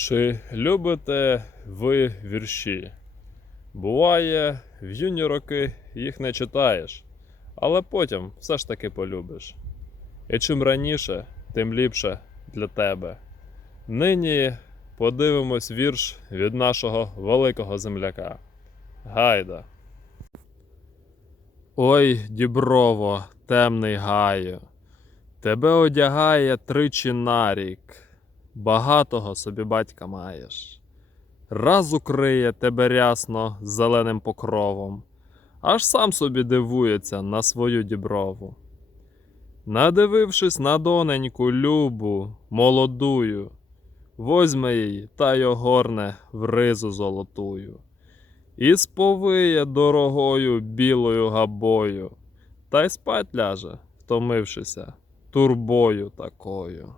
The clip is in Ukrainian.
Чи любите ви вірші? Буває, в юні роки їх не читаєш, але потім все ж таки полюбиш. І чим раніше, тим ліпше для тебе. Нині подивимось вірш від нашого великого земляка. Гайда. Ой, діброво, темний гаю, тебе одягає тричі на рік, багатого собі батька маєш. Раз укриє тебе рясно зеленим покровом, аж сам собі дивується на свою діброву. Надивившись на доненьку любу, молодую, возьме її та й огорне в ризу золотую. І сповиє дорогою білою габою, та й спать ляже, втомившися, турбою такою.